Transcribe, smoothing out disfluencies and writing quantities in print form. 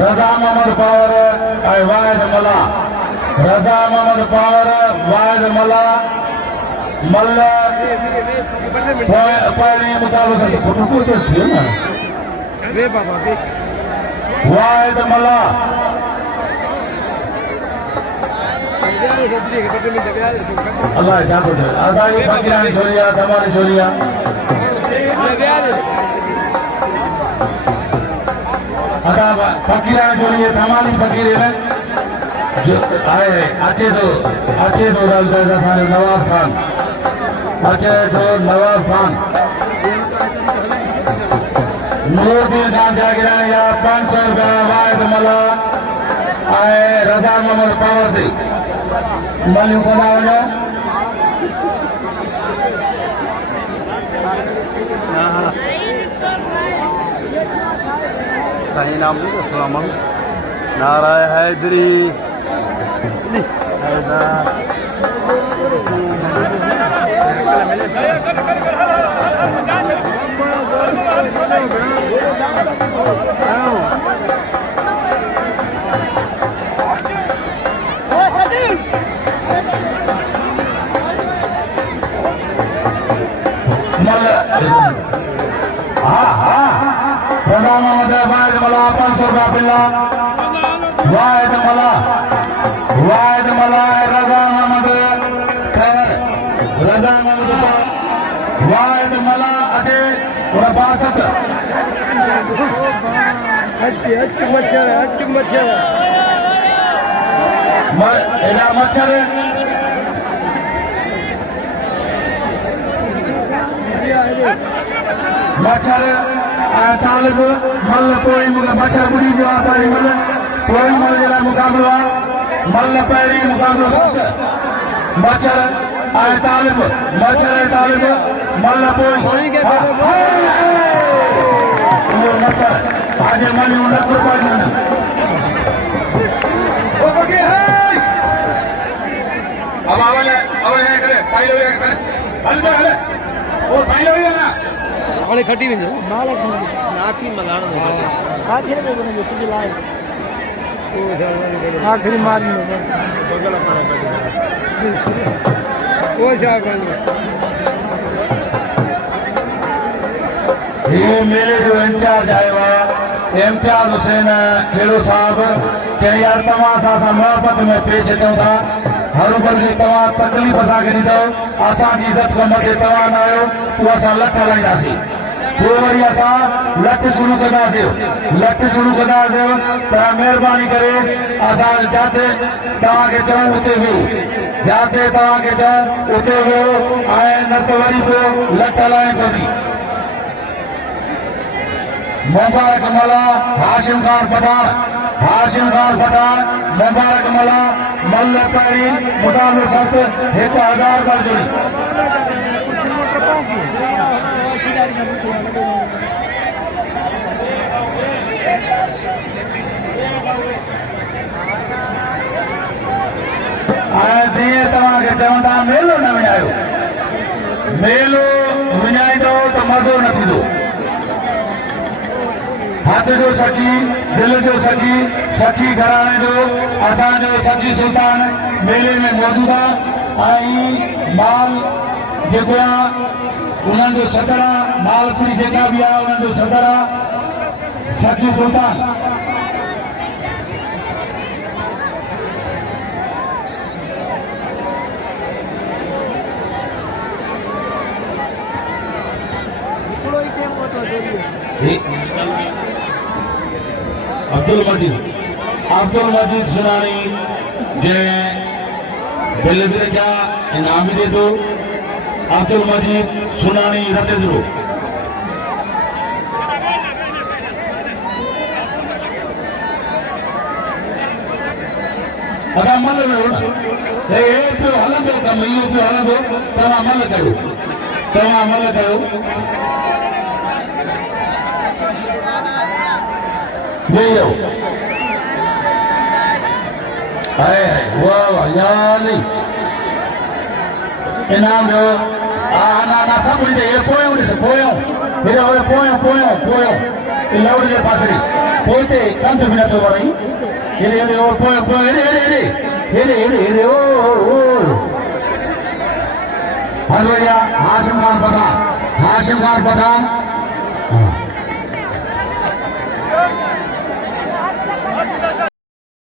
रजा Mohammad power वाहिद मला रजा Mohammad power वाहिद मला मल्ल पहले मुताबिक फोटो तो थियो ना रे बाबा वाहिद मला अल्लाह जान दे आदाई फकीरानी छोरिया तुम्हारी छोरिया अदा फकीरानी छोरिया तमाली फकीर है जो आए अच्छे तो नवाब खान अच्छे तो नवाब खान नूरुद्दीन खान जागीरानी या 500 रुपया वाहिद मला आए रजा मोहम्मद पावर थी मालूम को ना सही नाम नहीं तो सलाम नाराय हैदरी रजा मोहम्मद वाहिद मला 500 रुपया पिला वाहिद मला रजा मोहम्मद वाहिद मला अजे 62 मच्छर मच्छर तालिब मल्ल कोई मच्छर बुरी जो तालिब कोई मल जरा मुकाबला मल्ल पहली मुकाबला सख्त मच्छर तालिब मल्ल कोई मच्छर आज मन न को पाना ओ बगे है अब आवाले करे साइड हो करे अलजा है वो साइड हो ना वाले खट्टी में नाकी मदान आखिरी मार वो ये मेरे जो इंचार्ज आए हुआ इम्तियाज हुसैन खेरो साहब चए यार तव्हां असां सां मोहब्बत में पेश अचूं था हरूभर जी तव्हां तकलीफ़ असांखे ॾींदव असांजी इज़त खां मथे तव्हां न आहियो पोइ असां लठ हलाईंदासीं पोइ वरी असां लठ शुरू कंदासीं त महिरबानी करे असां जिते तव्हांखे चऊं उते विहो ऐं न त वरी पोइ लठ हलाइणी पवंदी मुबारक मला हाशिम खान पठान मुबारक मला मल्ल पहिरीं मुकाबलो सख्त 1000 पर जुड़ी जीअं तव्हांखे चवंदा मेलो न विञायो मेलो विञाईंदो त मज़ो न थींदो हथ जो सखी दिल जो सखी घराणे जो असांजो सखी सुल्तान मेले में मौजूद आहे ऐं माल जेको आहे उन्हनि जो सदर आहे मालपुरी जेका बि आहे उन्हनि जो सदर आहे सखी सुल्तान अब्दुल मजीद सुनानी जंहिं बिलदर जा इनाम ॾिए थो अब्दुल मजीद सुनानी रतेदरो अदा मल वियो हे पियो हलंदो कमु इहो पियो हलंदो तव्हां मल कयो वेहो वाह वाह यानी इनाम जो ના સબ રીતે એ પોયો ને પોયો એટલે હવે પોયો એ લવડી પાછળ પોતે કંઠ બિના તો વળી એને ઓ પોયો એને ઓ હાલો યા હાશિમ ખાન પઠાણ